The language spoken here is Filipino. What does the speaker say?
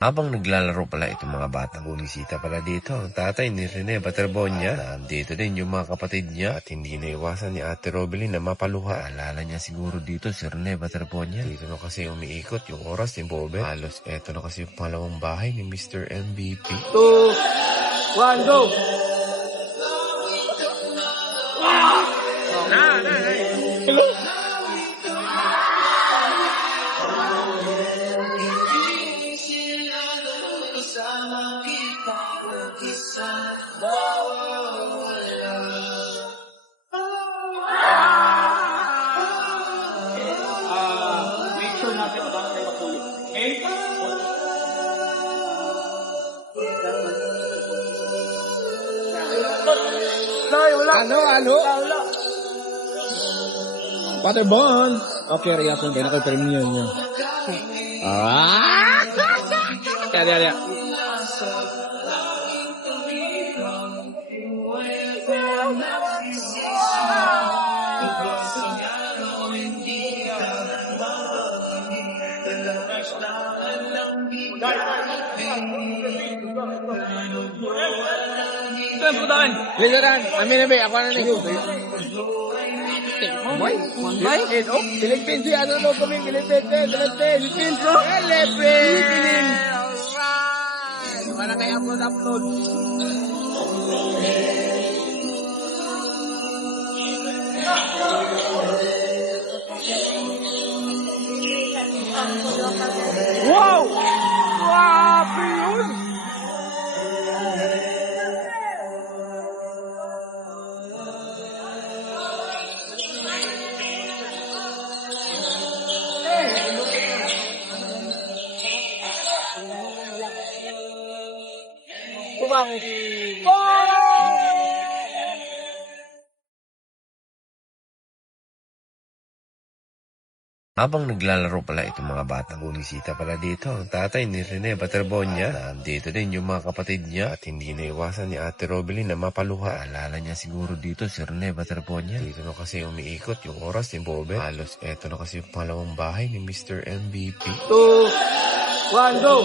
Habang naglalaro pala itong mga batang, bumisita pala dito ang tatay ni Rene Baterbonia. Nandito din yung mga kapatid niya at hindi naiwasan ni Ate Robelyn na mapaluha. Alala niya siguro dito si Rene Baterbonia. Dito na kasi umiikot yung oras ni Bobe. Halos eto na kasi yung pangalawang bahay ni Mr. MVP. 2, 1, go! Make sure natin wala tayo makulit. Okay? Wala. Ano? Waterbond. Okay, reaction kayo na kay premium niya. Ya. Lisaran, amin na ba? Ako na na yun. Boy? Philippines, ano no kami, Philippines. Philippines, bro. Philippines. Alright. Para kayo upload. Wow! Grabe yun! Habang naglalaro pala itong mga batang, bumisita pala dito ang tatay ni Rene Baterbonia. Nandito din yung mga kapatid niya at hindi naiwasan ni Ate Robelyn na mapaluha. Alala niya siguro dito si Rene Baterbonia. Dito na kasi umiikot yung oras ni Bobe. Halos eto na kasi yung pangalawang bahay ni Mr. MVP. 2, 1, go!